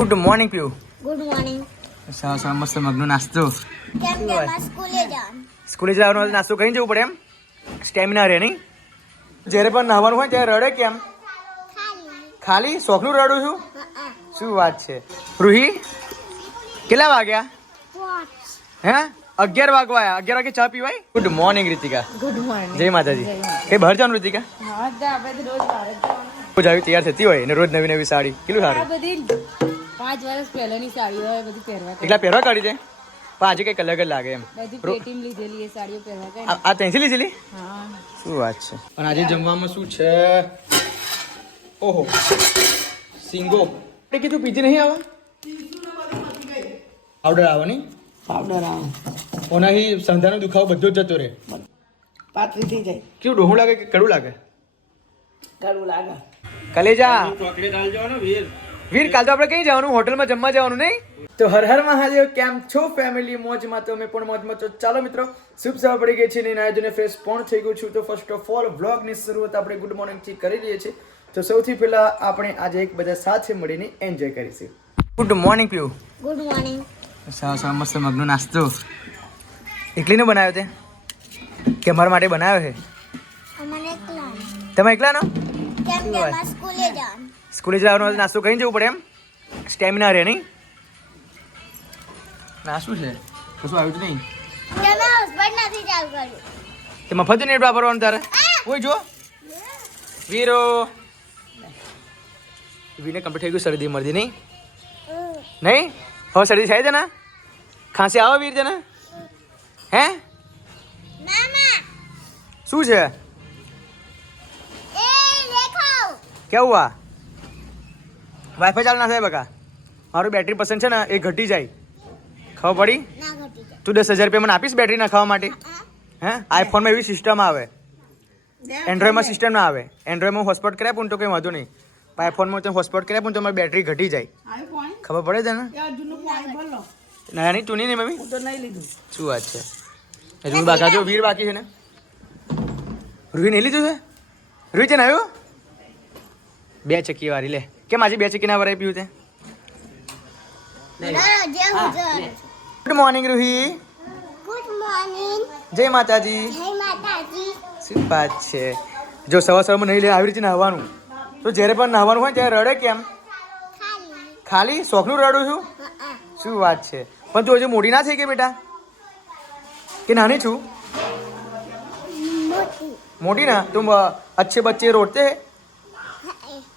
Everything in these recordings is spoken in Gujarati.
Good morning Piyu good morning સા સા મસ્ત મગનો નાસ્તો. કેમ કે સ્કૂલે જવાનું. સ્કૂલે જવાનું નાસ્તો કરીને જવું પડે એમ? સ્ટેમિના રહે નહીં? જ્યારે પણ નહાવાનું હોય ત્યારે રડે કેમ? ખાલી. ખાલી? શોખનું રડું છું? શું વાત છે? રૂહી કેટલા વાગ્યા? હે? અગિયાર વાગવા અગિયાર વાગે ચા પીવાય? Good morning Ritika good morning જય માતાજી. એ બહાર જવાનું રીતિકા રોજ આવી તૈયાર થતી હોય ને રોજ નવી નવી સાડી. કેટલું સારું? બધી પાંચ વર્ષ પહેલાની સાડીઓ હોય બધી પહેરવા એટલા પહેરવા કાઢી છે? પણ આજે કંઈક અલગ જ લાગે એમ. બધી પેટીમ લીધેલી એ સાડીઓ પહેરવા આ ત્યાંથી લીધેલી? હા. શું વાત છે? અને આજે જમવામાં શું છે? ઓહો. સિંગો. એ કીધું પીજી નહીં આવે? પાવડર આવવાની પાવડર આવે. ઓનાથી સંધાનો દુખાવો બધો જ જતો રહે. પાતળી થઈ જાય. કેવું ડોહું લાગે કે કડું લાગે? કડું લાગે. કલેજા. વીર કાલ તો આપણે કઈ જવાનું? હોટલમાં જમવા જવાનું નહીં? તો હર હર મહાદેવ કેમ છો ફેમિલી મોજમાં તો અમે પણ મોજમાં તો ચાલો મિત્રો શુભ સવાર પડી ગઈ છે ને નાયજને ફ્રેશ પણ થઈ ગયું છું. તો ફર્સ્ટ ઓફ ઓલ વ્લોગની શરૂઆત આપણે ગુડ મોર્નિંગથી કરી લઈએ છીએ. તો સૌથી પહેલા આપણે આજે એક બધા સાથે મળીને એન્જોય કરીશું. Good morning Piyu good morning સવા સવા મસ્ત મગનો નાસ્તો. એકલીને બનાવ્યો તે? કે મારા માટે બનાવ્યો છે? તમે એકલાનો કેમ કે સ્કૂલે જવાનું સ્કૂલે જવાનો નાસ્તો કરીને જવું પડે એમ. સ્ટેમિના રહે નહીં? ના શું છે. કશું આવ્યું જ નહીં. તે મફત નેટ વાપરવાનું તારે? કોઈ જો. વીરો. વીને કમ્પ્લીટ થઈ ગયું શરદી મરદી નહીં? નહીં? હવે શરદી થાય છે ને? ખાંસી આવે વીર છે ને? હે? શું છે? કેવું આ? વાઈફાઈ ચાલુ ના થાય બકા. મારું બેટરી પસંદ છે ને એ ઘટી જાય. ખબર પડી? ના ઘટી જાય. તું દસ હજાર રૂપિયા મને આપીશ બેટરી નાખવા માટે? હે આઈફોનમાં એવી સિસ્ટમ આવે. એન્ડ્રોઈડમાં સિસ્ટમ ના આવે. એન્ડ્રોઈડમાં હોટસ્પોટ કર્યા પણ તો કંઈ વાંધો નહીં. પણ આઈફોનમાં તો હોટસ્પોટ કર્યા પણ તો મારી બેટરી ઘટી જાય. ખબર પડે છે ને ના નહીં તું નહીં મમ્મી? હું તો નહીં લીધું. શું વાત છે? હજુ બાકા જો વીર બાકી છે ને? રૂહી નહીં લીધું છે? રૂહી છે ને આવ્યો? બે ચક્કી વાળી લે. કેમ આજે બે ચીકીના વરાઈ પીવું છે? Good morning Ruhi good morning જય. માતાજી. જય માતાજી. શું વાત છે? જો સવા સવારમાં નહીં લે આવી રીતે નહાવાનું. તો જ્યારે પણ નહાવાનું હોય ત્યારે રડે કેમ? ખાલી. શોખનું રડું છું? શું વાત છે? પણ તું હજુ મોટી ના થઈ કે બેટા? કે નાની છું? મોટી. ના? તું અચ્છે બચ્ચે રોડતે હે?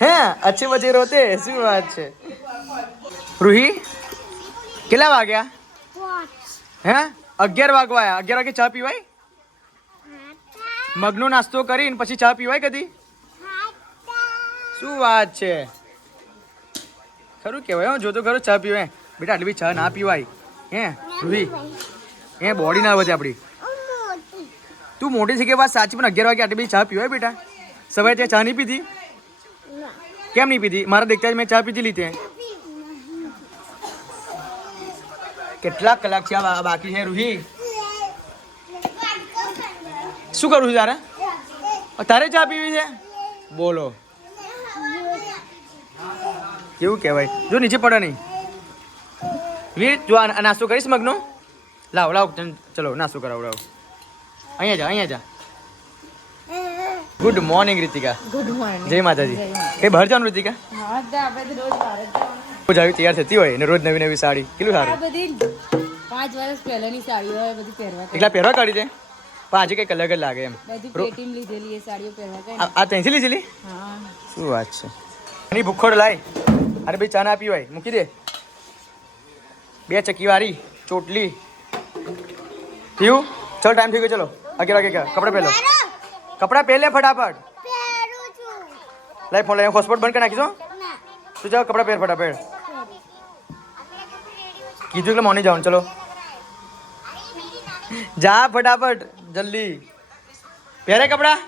હે, અચ્છે બચે રોતે, શું વાત છે? રૂહી, કેટલા વાગ્યા? હે, અગિયાર વાગવાયા અગિયાર વાગે ચા પીવાય? મગનો નાસ્તો કરીને પછી ચા પીવાય કદી? શું વાત છે? ખરું કહેવાય જો જોતો ખરું ચા પીવાય. બેટા, આટલી ચા ના પીવાય. હે, રૂહી? હે, બોડી ના વધે આપણી તું મોટી છે કે વાત સાચી, પણ અગિયાર વાગે આટલી બી ચા પીવાય બેટા? સવારે ત્યાં ચા નહીં પીધી? કેમ નહીં પીધી? મારા દેખતા જ મેં ચા પીધી લીધી. કેટલા કલાક છે બાકી છે રૂહી. શું કરું છું તારે? તારે ચા પીવી છે? બોલો. કેવું કહેવાય? જો નીચે પડે નહીં. વીર, જો નાસ્તો કરીશ મગનો? લાવ લાવ ચલો, નાસ્તો કરાવડાવ અહીંયા જા અહીંયા જા. Good morning Ritika good morning જય માતાજી. કઈ બહાર જવાનું રીતિકા હા આપણે રોજ બહાર રોજ આવી તૈયાર થતી હોય ને રોજ નવી નવી સાડી. કેટલું સારું? બધી પાંચ વર્ષ પહેલાની સાડી હોય બધી પહેરવા એટલા પહેરવા કાઢી છે? પણ આજે કંઈક અલગ જ લાગે એમ. બધી લીધેલી એ સાડીઓ પહેરવા આ ત્યાંથી લીધેલી? હા. શું વાત છે. એની ભૂખોડ લાય. અરે ભાઈ ચા ના પીવાય. મૂકી દે. બે ચક્કી વાળી ચોટલી. પીવું? ચલો ટાઈમ થઈ ગયો ચલો. અગિયાર વાગે ગયા પહેલો. કપડા પહેલે ફટાફટ. લઈ ફોન લઈ હોસ્પોટ બંધ કરી નાખીશો તું જાઓ કપડા પહેર ફટાફટ કીધું એટલે મોની જવાનું ચલો. જા ફટાફટ જલ્દી. પહેરે કપડા?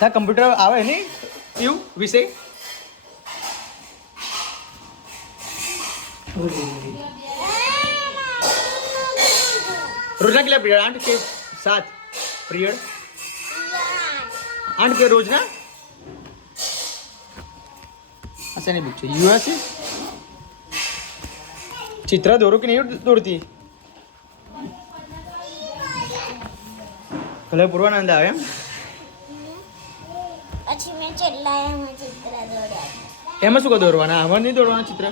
તા કમ્પ્યુટર આવે ને એવું વિષય રોજના કેટલા પીરિયડ આઠ કે સાત? પીરિયડ આઠ કે રોજના શેની બુક છે? યુએસ ચિત્ર દોરો કે નહીં દોરતી કલર પૂર્વાનંદ આવે એમ? પછી મેં છેલ્લા એમાં ચિત્ર દોર્યા એમાં શું કહો દોરવાના? આમાં નહીં દોરવાના ચિત્ર?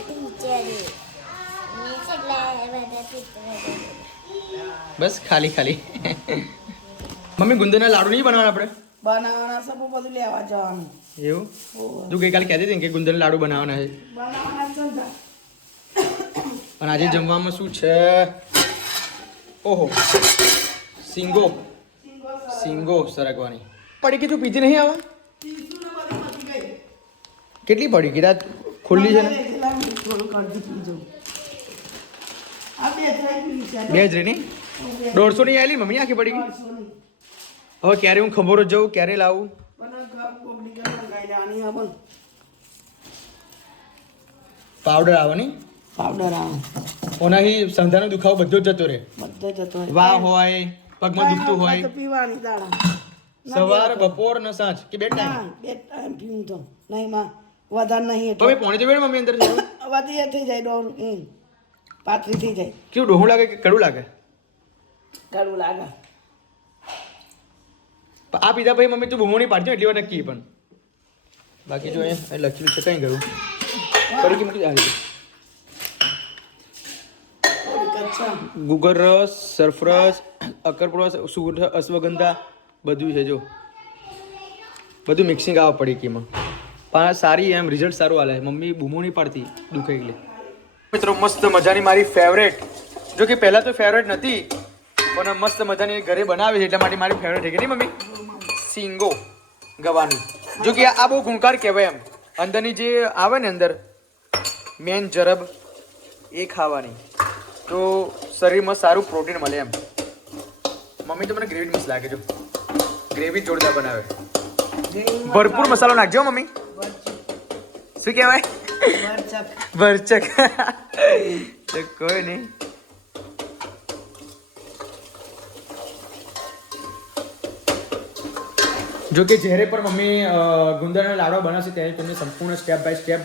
ટીચરે. બસ ખાલી ખાલી. મમ્મી ગુંદરના લાડુ નહીં બનાવવાના આપણે? બનાવવાના સબુ બધું લેવા જવાનું. એવું? તું ગઈકાલે કહેતી હતી કે ગુંદરના લાડુ બનાવવાના છે. પણ આજે જમવામાં શું છે? ઓહો. સિંગો. સિંગો સરગવાની. પડી તું પીધી નહીં આવે કેટલી પડી? કીધા ખુલ્લી છે ને એકલા હું થોડુંક અડધી પીજો આ બે જ રહી દોઢસો ની આવેલી મમ્મી આખી પડી ગઈ? હવે ક્યારે હું ખબર જ જાઉં ક્યારે લાવું? પાવડર આવે નહીં? પાવડર આવે. ઓનાથી સંધાનો દુખાવો બધો જ જતો રહે. બધો જતો રહે. વાહ હોય પગમાં દુખતું હોય. પીવાની દાડા સવાર બપોર ને સાંજ કે બે ટાઈમ? બે ટાઈમ પીવું તો. નહીં માં વધારે નહીં તો પોણે તો વેળ મમ્મી અંદર જવું વધી થઈ જાય હમ. પાતળી થઈ જાય. કેવું ડોહું લાગે કે કડું લાગે? કડું લાગે. આ પીધા ભાઈ મમ્મી તું નહીં પાડજો એટલી વાર નક્કી પણ. બાકી જો અહીંયા અહીં લખેલું છે કઈ ગયું. ફરી કે મૂકી દે આ રીતે. થોડીક જ છે. ગુગર રસ સરફરસ અકરપ્રસ સુગંધ અશ્વગંધા બધું છે જો. બધું મિક્સિંગ આવવા પડી કીમાં પણ સારી એમ રિઝલ્ટ સારું આલે. મમ્મી બૂમો નહીં પાડતી દુખે એટલે મિત્રો મસ્ત મજાની મારી ફેવરેટ જો કે પહેલાં તો ફેવરેટ નથી પણ મસ્ત મજાની ઘરે બનાવે છે એટલા માટે મારી ફેવરેટ છે કે નહીં મમ્મી? સિંગો ગવાની. જો કે આ બહુ ગુણકાર કહેવાય એમ. અંદરની જે આવે ને અંદર મેન જરબ એ ખાવાની. તો શરીરમાં સારું પ્રોટીન મળે એમ. મમ્મી તો મને ગ્રેવી મસ્ત લાગે જો. ગ્રેવી જોરદાર બનાવે. ભરપૂર મસાલો નાખજો મમ્મી. શું કહેવાય. ભરચક તો કોઈ નહીં. જો કે જ્યારે પણ મમ્મી ગુંદરના લાડવા બનાવશે ત્યારે તમને સંપૂર્ણ સ્ટેપ બાય સ્ટેપ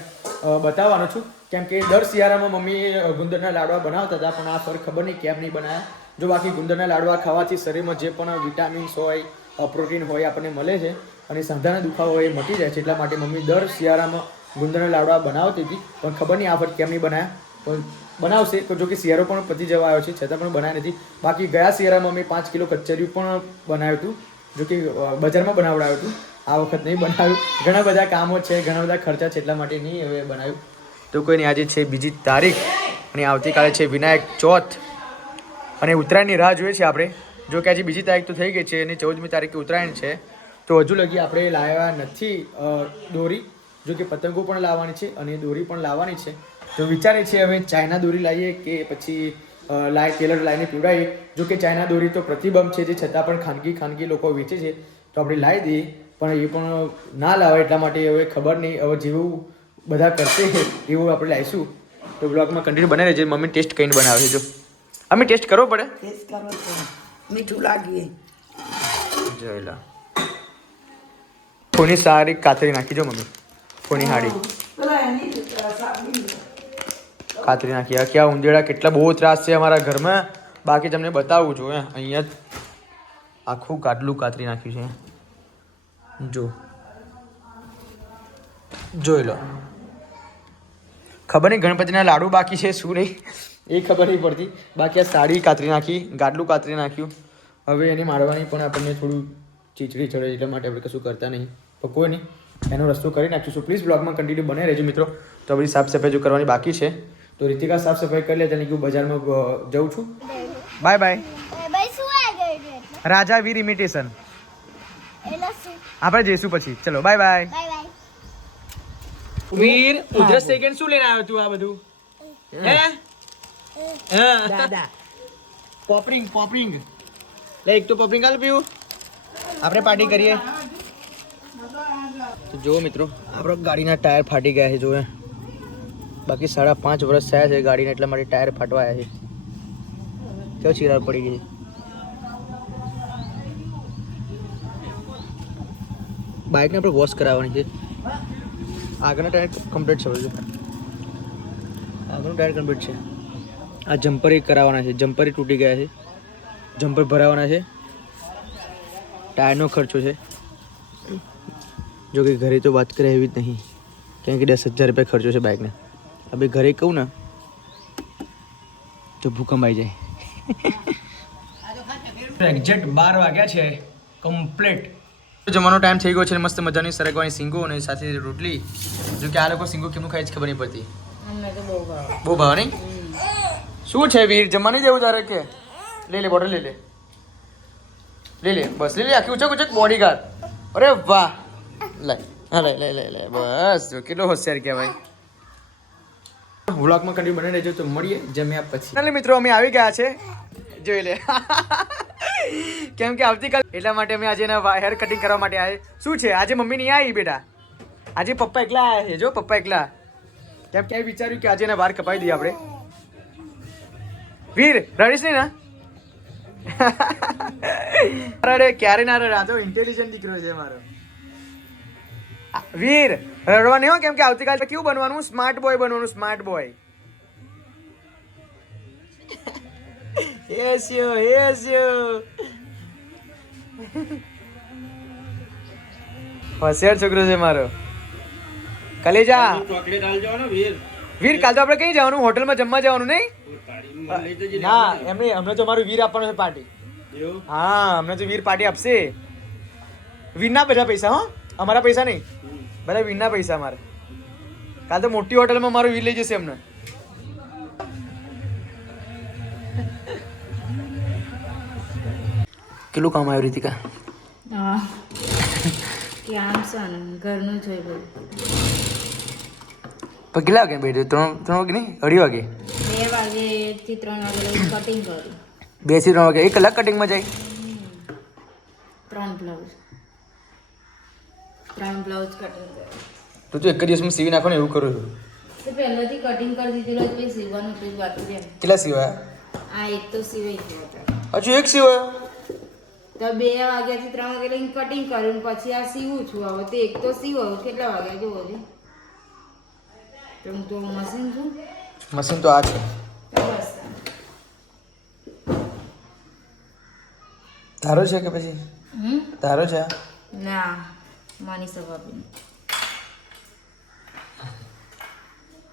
બતાવવાનો છું. કેમ કે દર શિયાળામાં મમ્મી ગુંદરના લાડવા બનાવતા હતા, પણ આ સર ખબર નહીં કેમ નહીં બનાવ્યા જો બાકી ગુંદરના લાડવા ખાવાથી શરીરમાં જે પણ વિટામિન્સ હોય પ્રોટીન હોય, આપણને મળે છે અને સાંધાના દુખાવો એ મટી જાય છે. એટલા માટે મમ્મી દર શિયાળામાં ગુંદરના લાડવા બનાવતી હતી, પણ ખબર નહીં આ વખત કેમ નહીં બનાવ્યા પણ બનાવશે, તો જો કે શિયાળો પણ પતી જવા આવ્યો છે, છતાં પણ બનાવ્યા નથી. બાકી ગયા શિયાળામાં અમે પાંચ કિલો કચરિયું પણ બનાવ્યું હતું જો કે બજારમાં બનાવડાવ્યું હતું. આ વખત નહીં બનાવ્યું. ઘણા બધા કામો છે, ઘણા બધા ખર્ચા છે, એટલા માટે નહીં હવે બનાવ્યું. તો કોઈ નહીં, આજે છે બીજી તારીખ, અને આવતીકાલે છે વિનાયક ચોથ. અને ઉત્તરાયણની રાહ જોઈએ છે આપણે. જો કે આજે બીજી તારીખ તો થઈ ગઈ છે, અને ચૌદમી તારીખે ઉત્તરાયણ છે. તો હજુ લગી આપણે લાવ્યા નથી દોરી. જો કે પતંગો પણ લાવવાની છે અને દોરી પણ લાવવાની છે. તો વિચારે છે હવે ચાઇના દોરી લાવીએ કે પછી લાઈ ટેલર લાઈને પીવડાવીએ? જો કે ચાઇના દોરી તો પ્રતિબંધ છે જે છતાં પણ ખાનગી ખાનગી લોકો વેચે છે. તો આપણે લાવી દઈએ પણ એ પણ ના લાવે એટલા માટે હવે ખબર નહીં. હવે જેવું બધા કરશે એવું આપણે લાવીશું. તો બ્લોગમાં કન્ટિન્યુ બનાવી રહેજો મમ્મી ટેસ્ટ કરીને બનાવે જો. અમે ટેસ્ટ કરવો પડે. ટેસ્ટ કરવો પડે. મીઠું લાગીએ. જોઈ લો. ફોની સારી કાતરી નાખી જો મમ્મી. ફોની હાડી. કાતરી નાખી. આ ક્યાં ઉંદેડા કેટલા બહુ ત્રાસ છે અમારા ઘરમાં. બાકી તમને બતાવું છું એ અહીંયા આખું ગાડલું કાતરી નાખ્યું છે જો. જોઈ લો. ખબર નહીં ગણપતિના લાડુ બાકી છે શું નહીં. એ ખબર નહીં પડતી. બાકી આ સાડી કાતરી નાખી ગાડલું કાતરી નાખ્યું. હવે એને મારવાની પણ આપણને થોડું ચીચડી ચડે એટલા માટે આપણે કશું કરતા નહીં. પકવો નહીં. એનો રસ્તો કરી નાખીશું. પ્લીઝ બ્લોગમાં કન્ટિન્યુ બને રહેજો મિત્રો. તો બધી સાફ સફાઈ જો કરવાની બાકી છે. તો રીતિકા સાફ સફાઈ કરી લે તેને હું બજારમાં જઉં છું. બાય બાય રાજા વીર ઇમિટેશન આપણે જઈશું પછી. ચલો bye bye bye bye Veer ઉધરસ સેકન્ડ શું લઈને આવ્યો તું આ બધું? હે? હા? દાદા. પોપરિંગ પોપરિંગ. લે એક તો પોપરિંગ હાલ પીવું. આપણે પાર્ટી કરીએ. તો જુઓ મિત્રો, આપણો ગાડીના ટાયર ફાટી ગયા છે જોવે બાકી સાડા પાંચ વર્ષ થયા છે ગાડીને, એટલા માટે ટાયર ફાટવા છે. કેવો ચિરાડ પડી ગઈ બાઇકને આપણે વોશ કરાવવાની છે. આગળના ટાયર કમ્પ્લીટ છે બધું આગળનું ટાયર કમ્પ્લીટ છે. આ જમ્પર એક કરાવવાના છે. જમ્પર તૂટી ગયા છે. જમ્પર ભરાવાના છે. ટાયરનો ખર્ચો છે. જો કે ઘરે તો વાત કરે એવી જ નહીં. કેમ કે દસ હજાર રૂપિયા ખર્ચો છે બાઇકને હવે ઘરે કહું ને તો ભૂકંપ આવી જાય. એક્ઝેક્ટ બાર વાગ્યા છે કમ્પ્લીટ જમવાનો ટાઈમ થઈ ગયો છે મસ્ત મજાની સરગવાની સિંગો અને સાથે રોટલી. જો કે આ લોકો સિંગો કેમનું ખાય છે ખબર નહીં પડતી. બહુ ભાવે. નહીં? શું છે વીર? જમવાની જેવું તારે કે? લે લે બોટલ લે લે. લે લે બસ લે લે આખી ઉચક ઉચક બોડી ગાર્ડ અરે વાહ. લે હા લે લે લે લે બસ કેટલો હોશિયાર કહેવાય. વ્લોગમાં કન્ટિન્યુ બની રહેજો તો મળીએ જમ્યા પછી. એટલે મિત્રો અમે આવી ગયા છે. જોઈ લે. કેમ કે આવતીકાલ એટલા માટે અમે આજે એના હેર કટિંગ કરવા માટે આવ્યા શું છે? આજે મમ્મી નહીં આવી બેટા? આજે પપ્પા એકલા આવ્યા છે જો પપ્પા એકલા. કેમ કે વિચાર્યું કે આજે એના વાર કપાઈ દઈએ આપણે. વીર રડીશ નહીં ના? અરે ક્યારે ના રાજો ઇન્ટેલિજન્ટ દીકરો છે મારો. વીર રડવા નહીં હો કેમ કે આવતીકાલે કેવું બનવાનું? સ્માર્ટ બોય બનવાનું smart boy. Yes you yes you હોશિયાર છોકરો છે મારો. કલેજા. ચોકલેટ આલજો ને વીર. વીર કાલ તો આપણે કઈ જવાનું? હોટલમાં જમવા જવાનું નહીં? ના એમને અમને તો મારું વીર આપવાનું છે પાર્ટી હા અમને તો વીર પાર્ટી આપશે. વીરના બધા પૈસા હો. અમારા પૈસા નહીં? બધા વિનના પૈસા મારે. કાલ તો મોટી હોટલમાં મારું વીર લઈ જશે એમને. કેટલું કામ આવ્યું રીતિકા? હા. કે છે ઘરનું જોઈ પણ કેટલા વાગે બેઠો? ત્રણ ત્રણ વાગે નહીં? અઢી વાગે? બે વાગેથી ત્રણ વાગે કટિંગ કરું. બેથી ત્રણ વાગે. એક કલાક કટિંગમાં જાય ત્રણ બ્લાઉઝ ત્રણ બ્લાઉઝ કટિંગ તો તું એક દિવસ દિવસમાં સીવી નાખો ને એવું કરું છું. તો પહેલાંથી કટિંગ કરી દીધેલું સીવવાનું એટલું જ બાકી છે કેટલા સીવાયા? આ એક તો સિવાય ગયો હતો. હજુ એક સીવાયો? તો બે વાગ્યાથી ત્રણ વાગે લઈને કટિંગ કર્યું પછી આ સીવું છું હવે. તો એક તો સીવો કેટલા વાગ્યા જોવો છે તો મશીન છું. મશીન તો આ છે. ધારો છે કે પછી? તારો છે? ના. માની શકો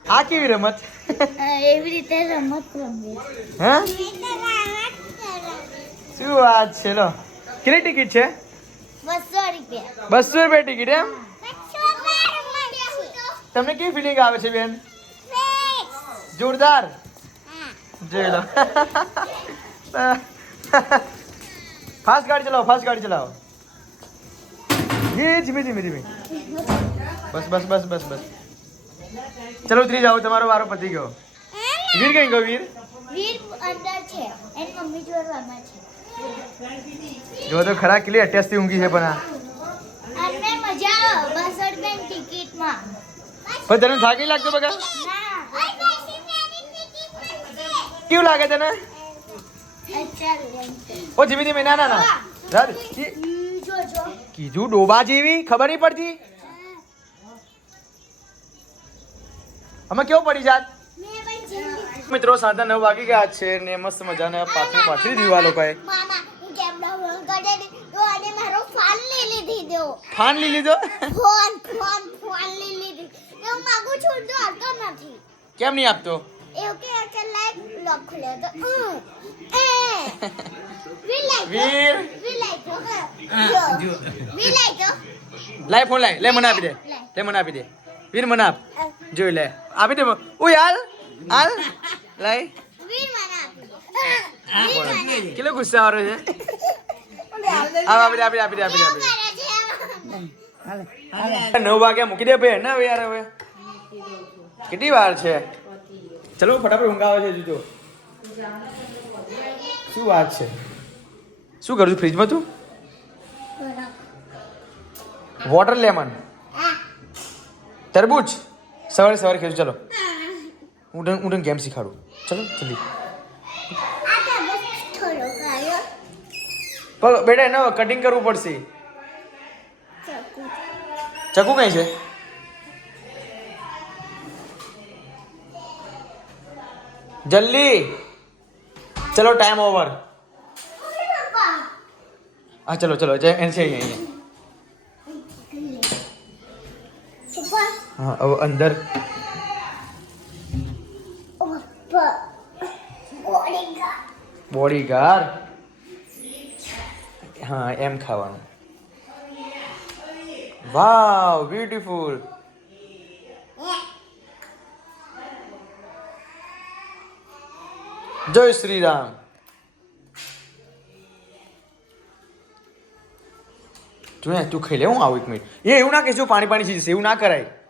આ કેવી રમત એવી રીતે રમત રમીએ હા શું વાત છે લો કેટલી ટિકિટ છે બસો રૂપિયા બસો રૂપિયા ટિકિટ એમ તમને કેવી ફિલિંગ આવે છે બેન? જોરદાર. જોઈ લો. ફાસ્ટ ગાડી ચલાવો ફાસ્ટ ગાડી ચલાવો. એ ધીમે ધીમે ધીમે બસ બસ બસ બસ બસ ચલો ઉતરી જાઓ તમારો વારો પતી ગયો વીર કઈ ગયો વીર વીર અંદર છે એની મમ્મી જોડે રમે છે જો તો ખરા કેટલી અઠ્યાસથી ઊંઘી છે પણ આ અને મજા આવે બસો રૂપિયાની ટિકિટમાં પણ તને થાક નહીં લાગતો બગા ના કેવું લાગે તને ઓ ધીમે ધીમે ના ના ના રાજ, ઈ- જોજો કીધું ડોબા જેવી? ખબર નહીં પડતી? અમે કેવું પડી જાત? મિત્રો સાંજના નવ વાગી ગયા છે ને મસ્ત મજાને પાછળ દીધું આ લોકોએ ફોન લઈ લીધી દો. ફાન લઈ લીધો? ફોન ફોન ફોન લઈ લીધી. હું માગું છું તો આવતો નથી. કેમ નહીં આપતો? એવું કે લાઈક તો. એ. લાઈક વીર. વી લાઈક જો વી લાય ફોન લાય લે મને આપી દે. લે મને આપી દે. વીર મને આપ. જોઈ લે. આપી દે ઓય હાલ હાલ. મને કેટલો ગુસ્સા આવે છે આપ આપી દે આપી દે આપી દે આપી દે. નવ વાગ્યા મૂકી દે ભાઈ ના યાર હવે. કેટલી વાર છે? ચલો ફટાફટ ઊંઘ આવે છે હજુ શું વાત છે? શું કરું છું ફ્રીજમાં તું? વોટર લેમન તરબૂચ. સવારે સવારે ખેડું ચલો. હું તને હું તને ગેમ શીખાડું. ચલો, જલ્દી. બેટા, એનો કટિંગ કરવું પડશે. ચાકુ કઈ છે? જલ્દી. ચલો ટાઈમ ઓવર હા, ચલો ચલો, જય, એન છે અહીંયા હા, હવે અંદર. પપ્પા ગાર હા, એમ ખાવાનું. Wow, beautiful. જય શ્રી રામ. તું તું ખાઈ લે હું આવું એક મિનિટ એ એવું ના કહેશું પાણી પાણી છે, એવું ના કરાય.